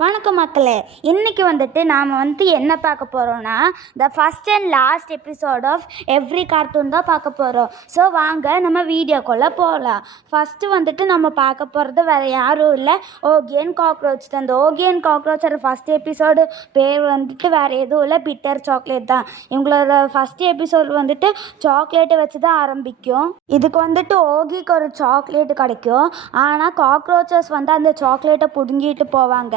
வணக்கம் மக்களே. இன்றைக்கி வந்துட்டு நாம் என்ன பார்க்க போகிறோன்னா, the first and last episode of every cartoon தான் பார்க்க போகிறோம். ஸோ வாங்க நம்ம வீடியோக்குள்ளே போகலாம். ஃபஸ்ட்டு நம்ம பார்க்க போகிறது வேறு யாரும் இல்லை, ஓகி அண்ட் காக்ரோச் தான். அந்த ஓகி அண்ட் காக்ரோச்சோட ஃபஸ்ட் எபிசோடு பேர் வேறு எதுவும் இல்லை, பிட்டர் சாக்லேட் தான். இவங்களோட ஃபஸ்ட் எபிசோடு சாக்லேட்டை வச்சு தான் ஆரம்பிக்கும். இதுக்கு ஓகிக்கு ஒரு சாக்லேட்டு கிடைக்கும். ஆனால் காக்ரோச்சஸ் அந்த சாக்லேட்டை பிடுங்கிட்டு போவாங்க.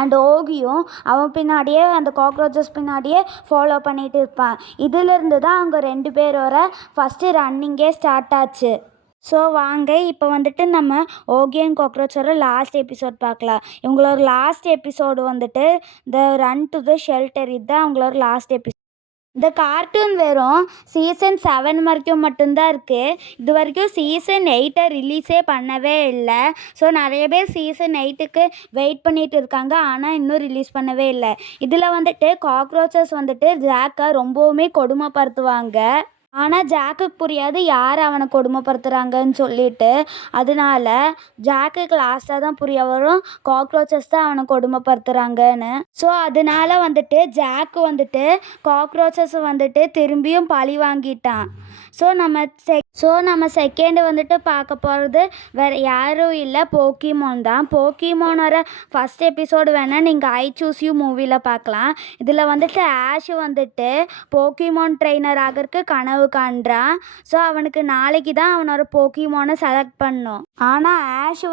அண்ட் ஓகியும் அவன் பின்னாடியே அந்த காக்ரோச்சஸ் பின்னாடியே ஃபாலோ பண்ணிகிட்டு இருப்பான். இதிலிருந்து தான் அவங்க 2 பேரோட ஃபஸ்ட்டு ரன்னிங்கே ஸ்டார்ட் ஆச்சு. ஸோ வாங்க இப்போ நம்ம ஓகி அண்ட் காக்ரோச்சோட லாஸ்ட் எபிசோட் பார்க்கலாம். இவங்களோட last episode the run to the shelter. இதுதான் அவங்களோட லாஸ்ட் எபிசோட். இந்த கார்ட்டூன் வெறும் சீசன் 7 வரைக்கும் மட்டும்தான் இருக்குது. இது வரைக்கும் சீசன் 8 ரிலீஸே பண்ணவே இல்லை. ஸோ நிறைய பேர் சீசன் 8க்கு வெயிட் பண்ணிகிட்டு இருக்காங்க, ஆனால் இன்னும் ரிலீஸ் பண்ணவே இல்லை. இதில் காக்ரோச்சஸ் ஜாக்கை ரொம்பவுமே கொடுமைப்படுத்துவாங்க. ஆனால் ஜாக்குக்கு புரியாது யார் அவனை கொடுமைப்படுத்துகிறாங்கன்னு சொல்லிட்டு. அதனால ஜாக்குக்கு லாஸ்ட்டாக தான் புரிய வரும் காக்ரோச்சஸ் தான் அவனை கொடுமைப்படுத்துகிறாங்கன்னு. ஸோ அதனால ஜாக்கு காக்ரோச்சஸ் திரும்பியும் பழி வாங்கிட்டான். ஸோ நம்ம செகண்டு பார்க்க போகிறது வேறு யாரும் இல்லை, போக்கிமான் தான். போக்கிமானோட ஃபஸ்ட் எபிசோடு வேணால் நீங்கள் ஐ சூஸ் யூ மூவியில் பார்க்கலாம். இதில் ஆஷ் போக்கிமான் ட்ரெயினர் ஆகிறதுக்கு கனவு காண்றான். ஸோ அவனுக்கு நாளைக்கு தான் அவனோட போக்கிமானை செலக்ட் பண்ணும். ஆனால் ஆஷ்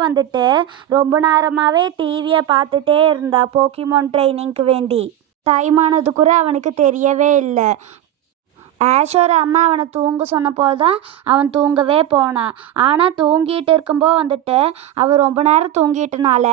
ரொம்ப நேரமாகவே டிவியை பார்த்துட்டே இருந்தா போக்கிமான் ட்ரைனிங்க்கு வேண்டி. டைம் ஆனது கூட அவனுக்கு தெரியவே இல்லை. ஆஷோட அம்மா அவனை தூங்க சொன்னபோது தான் அவன் தூங்கவே போனான். ஆனால் தூங்கிட்டு இருக்கும்போது அவன் ரொம்ப நேரம் தூங்கிட்டனால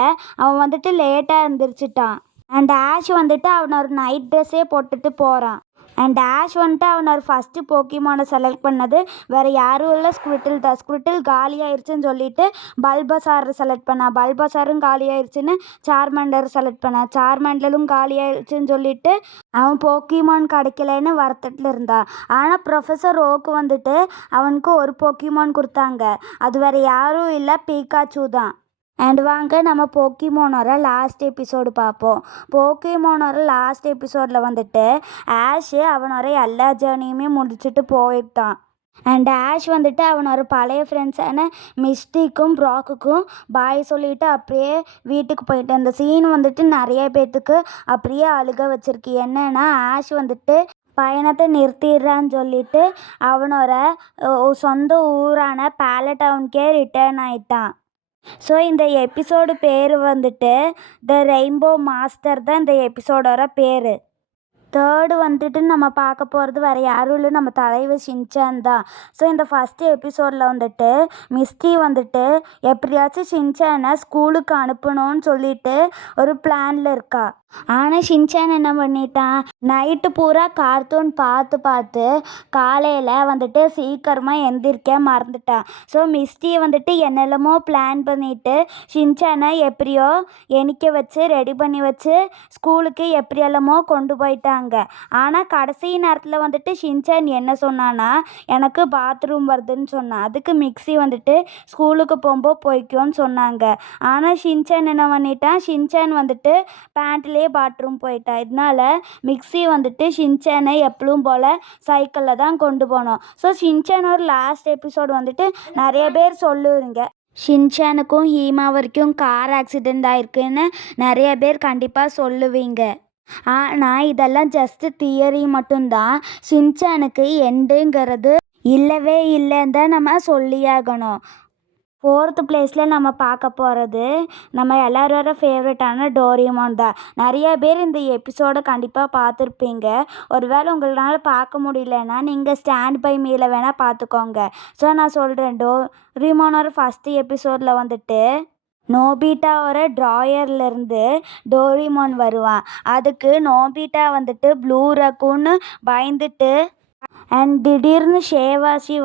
அவன் லேட்டாக எழுந்திரிச்சிட்டான். அண்ட் ஆஷ் அவனோட நைட் ட்ரெஸ்ஸே போட்டுட்டு போகிறான். அண்ட் ஆஷ் அவனோட ஃபஸ்ட்டு போக்கிமானை செலக்ட் பண்ணது வேறு யாரும் இல்லை, ஸ்குவிட்டில் தான். ஸ்குவிட்டில் காலியாகிடுச்சின்னு சொல்லிட்டு பல்பசாரை செலக்ட் பண்ணான். பல்பசாரும் காலியாகிடுச்சின்னு சார்மேண்டர் செலக்ட் பண்ணான். சார்மேண்டலும் காலியாகிடுச்சின்னு சொல்லிட்டு அவன் போக்கிமான் கிடைக்கலன்னு வருத்தத்தில் இருந்தான். ஆனால் ப்ரொஃபஸர் ஓக்கு அவனுக்கு ஒரு போக்கிமான் கொடுத்தாங்க. அது வேறு யாரும் இல்லை, பீக்காச்சு தான். அண்ட் வாங்க நம்ம போக்கிமானோட லாஸ்ட் எபிசோடு பார்ப்போம். போக்கிமானோட லாஸ்ட் எபிசோடில் ஆஷ் அவனோட எல்லா ஜேர்னியுமே முடிச்சுட்டு போயிட்டான். அண்ட் ஆஷ் அவனோட பழைய ஃப்ரெண்ட்ஸான மிஸ்டிக்கும் ப்ராக்குக்கும் பாய் சொல்லிவிட்டு அப்படியே வீட்டுக்கு போயிட்டு. அந்த சீன் நிறைய பேர்த்துக்கு அப்படியே அழுக வச்சிருக்கு. என்னன்னா ஆஷ் பயணத்தை நிறுத்திடுறான்னு சொல்லிட்டு அவனோட சொந்த ஊரான பேலட் டவுனுக்கே ரிட்டர்ன் ஆயிட்டான். ஸோ இந்த எபிசோடு பேர் த ரெயின்போ மாஸ்டர் தான் இந்த எபிசோடோட பேர். தேர்டு நம்ம பார்க்க போகிறது வேறு யாரும் இல்லை, நம்ம தலைவர் ஷின்சான் தான். ஸோ இந்த ஃபஸ்ட்டு எபிசோடில் மிஸ்டி எப்படியாச்சும் ஷின்சானை ஸ்கூலுக்கு அனுப்பணும்னு சொல்லிட்டு ஒரு பிளானில் இருக்கா. ஆனால் ஷின்சான் என்ன பண்ணிட்டான், நைட்டு பூரா கார்ட்டூன் பார்த்து காலையில் சீக்கிரமாக எந்திரிக்க மறந்துட்டான். ஸோ மிஸ்டி என்னெல்லாமோ பிளான் பண்ணிவிட்டு ஷின்சானை எப்படியோ எணிக்க வச்சு ரெடி பண்ணி வச்சு ஸ்கூலுக்கு எப்படியெல்லாமோ கொண்டு போயிட்டாங்க. ஆனால் கடைசி நேரத்தில் ஷின்சான் என்ன சொன்னான்னா, எனக்கு பாத்ரூம் வருதுன்னு சொன்னான். அதுக்கு மிக்ஸி ஸ்கூலுக்கு போகும்போது போய்க்கோன்னு சொன்னாங்க. ஆனால் ஷின்சான் என்ன பண்ணிட்டான், ஷின்சான் பேண்ட்லேயே பாத்ரூம் போயிட்டா. இதனால மிக்ஸி ஷின்சானை எப்பவும் போல் சைக்கிளில் தான் கொண்டு போனோம். ஸோ ஷின்சானோட லாஸ்ட் எபிசோடு நிறைய பேர் சொல்லுவீங்க, ஷின்சானுக்கும் ஹீமா வரைக்கும் கார் ஆக்சிடெண்ட் ஆயிருக்குன்னு நிறைய பேர் கண்டிப்பாக சொல்லுவீங்க. ஆனால் இதெல்லாம் ஜஸ்ட்டு தியரி மட்டும்தான். ஷின்சானுக்கு எண்டுங்கிறது இல்லவே இல்லைன்னு தான் நம்ம சொல்லியாகணும். 4th பிளேஸில் நம்ம பார்க்க போகிறது நம்ம எல்லாரோட ஃபேவரட்டான டோரிமான் தான். நிறைய பேர் இந்த எபிசோடை கண்டிப்பாக பார்த்துருப்பீங்க. ஒருவேளை உங்களால் பார்க்க முடியலன்னா நீங்கள் ஸ்டாண்ட் பை மீல வேணால் பார்த்துக்கோங்க. ஸோ நான் சொல்கிறேன், டோரிமானோட ஃபஸ்ட்டு எபிசோடில் நோபிட்டாவோட ட்ராயர்லேருந்து டோரிமான் வருவான். அதுக்கு நோபிட்டா ப்ளூ ரக்கூன்னு பயந்துட்டு அண்ட் திடீர்னு ஷேவாஷி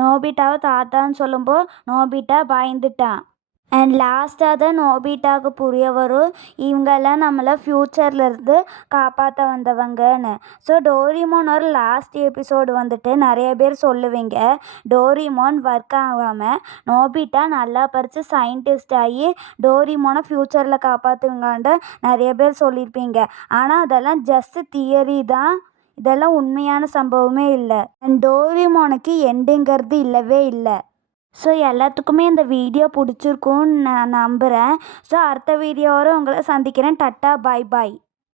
நோபிட்டாவை தாத்தான்னு சொல்லும்போது நோபிட்டா பயந்துட்டான். அண்ட் லாஸ்ட்டாக தான் நோபிட்டாவுக்கு புரிய வரும் இவங்கெல்லாம் நம்மளை ஃப்யூச்சர்லேருந்து காப்பாற்ற வந்தவங்கன்னு. ஸோ டோரிமானோட லாஸ்ட் எபிசோடு வந்துட்டு நிறைய பேர் சொல்லுவீங்க டோரிமான் ஒர்க் ஆகாமல் நோபிட்டா நல்லா படித்து சயின்டிஸ்ட் ஆகி டோரிமானை ஃப்யூச்சரில் காப்பாற்றுவீங்கன்ட்டு நிறைய பேர் சொல்லியிருப்பீங்க. ஆனால் அதெல்லாம் ஜஸ்ட் தியரி தான், இதெல்லாம் உண்மையான சம்பவமே இல்லை. அண்ட் டோரிமானுக்கு எண்டுங்கிறது இல்லவே இல்லை. ஸோ எல்லாத்துக்குமே இந்த வீடியோ பிடிச்சிருக்குன்னு நான் நம்புகிறேன். ஸோ அடுத்த வீடியோவோட உங்களை சந்திக்கிறேன். டட்டா, பாய் பாய்.